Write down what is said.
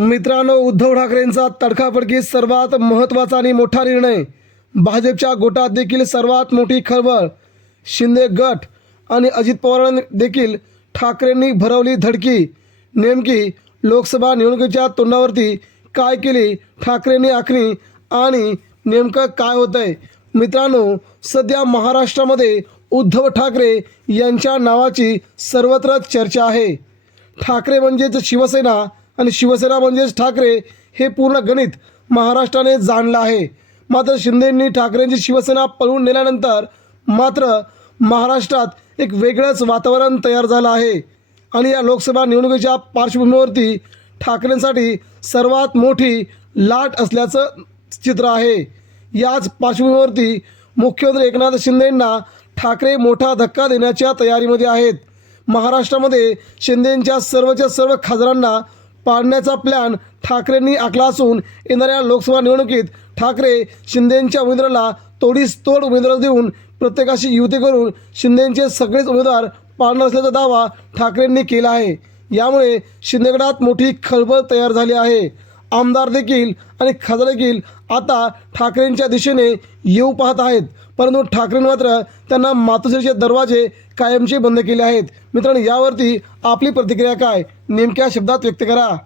मित्रांनो उद्धव ठाकरेंचा तडकाफडकी सर्वात महत्त्वाचा आणि मोठा निर्णय. भाजपच्या गोटात देखील सर्वात मोठी खळबळ. शिंदे गट आणि अजित पवारांनी देखील ठाकरेंनी भरवली धडकी. नेमकी लोकसभा निवडणुकीच्या तोंडावरती काय केली ठाकरेंनी आखणी आणि नेमकं काय होतंय? मित्रांनो सध्या महाराष्ट्रामध्ये उद्धव ठाकरे यांच्या नावाची सर्वत्र चर्चा आहे. ठाकरे म्हणजेच शिवसेना आणि शिवसेना म्हणजेच ठाकरे हे पूर्ण गणित महाराष्ट्राने जाणलं आहे. मात्र शिंदेंनी ठाकरेंची शिवसेना पळवून नेल्यानंतर मात्र महाराष्ट्रात एक वेगळंच वातावरण तयार झालं आहे. आणि या लोकसभा निवडणुकीच्या पार्श्वभूमीवरती ठाकरेंसाठी सर्वात मोठी लाट असल्याचं चित्र आहे. याच पार्श्वभूमीवरती मुख्यमंत्री एकनाथ शिंदेंना ठाकरे मोठा धक्का देण्याच्या तयारीमध्ये आहेत. महाराष्ट्रामध्ये शिंदेंच्या सर्वच्या सर्व खासदारांना पाडण्याचा प्लॅन ठाकरेंनी आखला असून येणाऱ्या लोकसभा निवडणुकीत ठाकरे शिंदेंच्या उमेदवाराला तोडीस तोड उमेदवार देऊन प्रत्येकाशी युती करून शिंदेंचे सगळेच उमेदवार पाडणार असल्याचा दावा ठाकरेंनी केला आहे. यामुळे शिंदेगडात मोठी खळबळ तयार झाली आहे. आमदार देखील आणि खासदार देखील आता ठाकरेंच्या दिशेने येऊ पाहत आहेत. परंतु ठाकरे मात्र त्यांना मातोश्रीचे दरवाजे कायमचे बंद केले आहेत. मित्रांनो यावरती आपली प्रतिक्रिया काय? नेमक्या शब्दात व्यक्त करा.